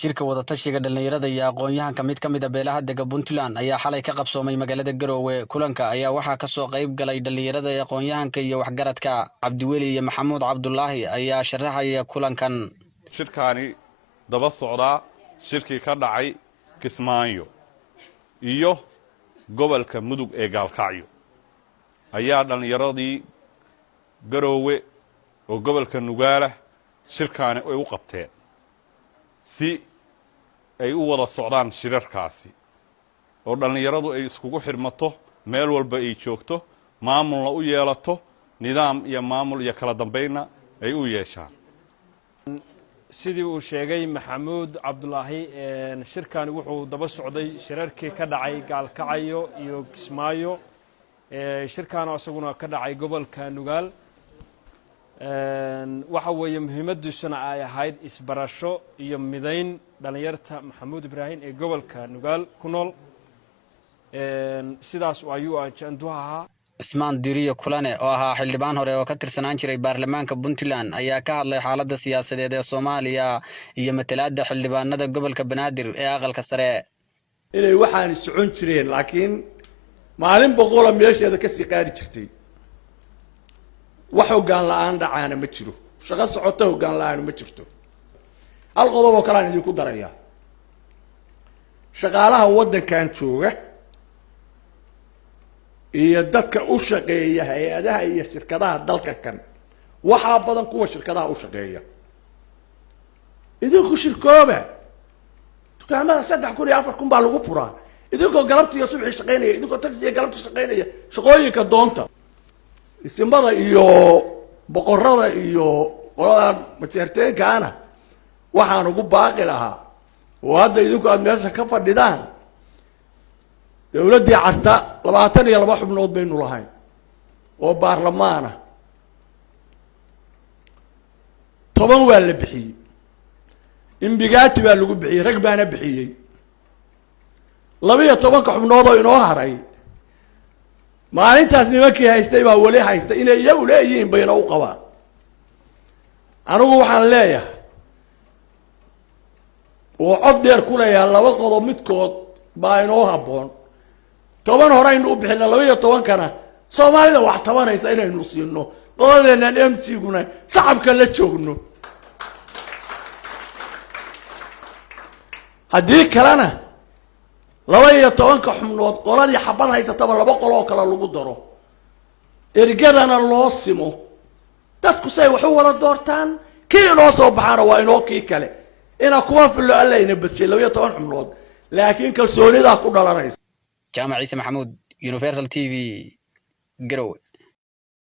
shirka wadatashiga dhalinyarada iyo aqoon-yahanka mid ka mid ah beelaha dega Puntland ayaa xalay ka qabsoomay magaalada Garowe. Kulanka ayaa waxaa ka soo qayb galay dhalinyarada iyo aqoon-yahanka iyo waxgaradka. Cabdiweli iyo Maxamuud Cabdullaahi ayaa sharaxaya kulankan. shirkaani daba socda shirkii ka dhacay Kismaayo iyo gobolka Mudug ee Gaalkacyo ayaa dhalinyaradii Garowe oo gobolka Nugaala shirkaani ay u qabteen si ay u wada socdaan shirarkaasi oo dhalinyaradu ay iskugu xirmato meel walba ay joogto maamulna u yeelato nidaam iyo maamul iyo kala dambeeyna ay u yeeshaan. sidii uu sheegay Maxamuud Cabdullaahi shirkaani wuxuu daba socday shirarkii ka dhacay Gaalkacyo iyo Kismaayo shirkaan asaguna ka dhacay gobolka Nugaal waxa weeye muhiimadiisuna ay ahayd isbarasho iyo midayn dhalinyarta Maxamuud Ibraahim ee gobolka Nugaal ku nool sidaas ayuu ajanduha Ismaan Diriyo Kulane oo ahaa xildhibaan hore oo ka tirsanaan jiray baarlamaanka Puntland ayaa ka hadlay xaaladda siyaasadeed ee Soomaaliya iyo matalaadda xildhibaanada gobolka Banaadir ee aqalka sare. inay waxaan socon jireen laakiin maalin boqol meesheeda ka sii qaadi jirtay wax hoggaan la'aan dhacaana ma jiro shaqo socota hoggaan la'aan ma jirto hal qodob oo kale aan idinku daraya shaqaalaha waddankan jooga iyo dadka u shaqeeya hay'adaha iyo shirkadaha dalka kan waxa badan kuwa shirkadaha u shaqeeya idinku shirkooba dukaamada 3 kun iyo 4 kun baa lagu furaa idinkoo galabtii subaxii shaqeynaya idinkoo taxi galabtii shaqeynaya shaqooyinka doonta isimada iyo boqorada iyo qolada majeerteenkaana waxaan ugu baaqi lahaa oo hadda idinku aad meesha ka fadhidaan dawladii carta 22 xubnood baynu lahayn oo baarlamaana 10 waa la bixiyay imbigaati baa lagu bixiyay rag baana bixiyay 12 xubnood oo inoo haray maalintaas nimankii haystay baa wali haysta inay iyagu leeyihiin bayna u qabaan anigu waxaan leeyahay oo cod dheer ku leeyahay 2 qodob midkood baa inoo habboon 10 hore aynu u bixin 12 kana Soomaalida wax tabanaysa inaynu siino qoladeenan MT-guna shacabka la joogno haddii kalena 12 xubnood qoladii xabad haysataba 2 qol oo kala lagu daro ergadana loo simo dadku say wax u wada doortaan kii loo soo baxana waa inoo kii kale ina kuwa filo Allahina badshay 12 xubnood laakiin kalsoonida ku dhalanaysa Jaamac Ciise Maxamuud Universal TV Garowe.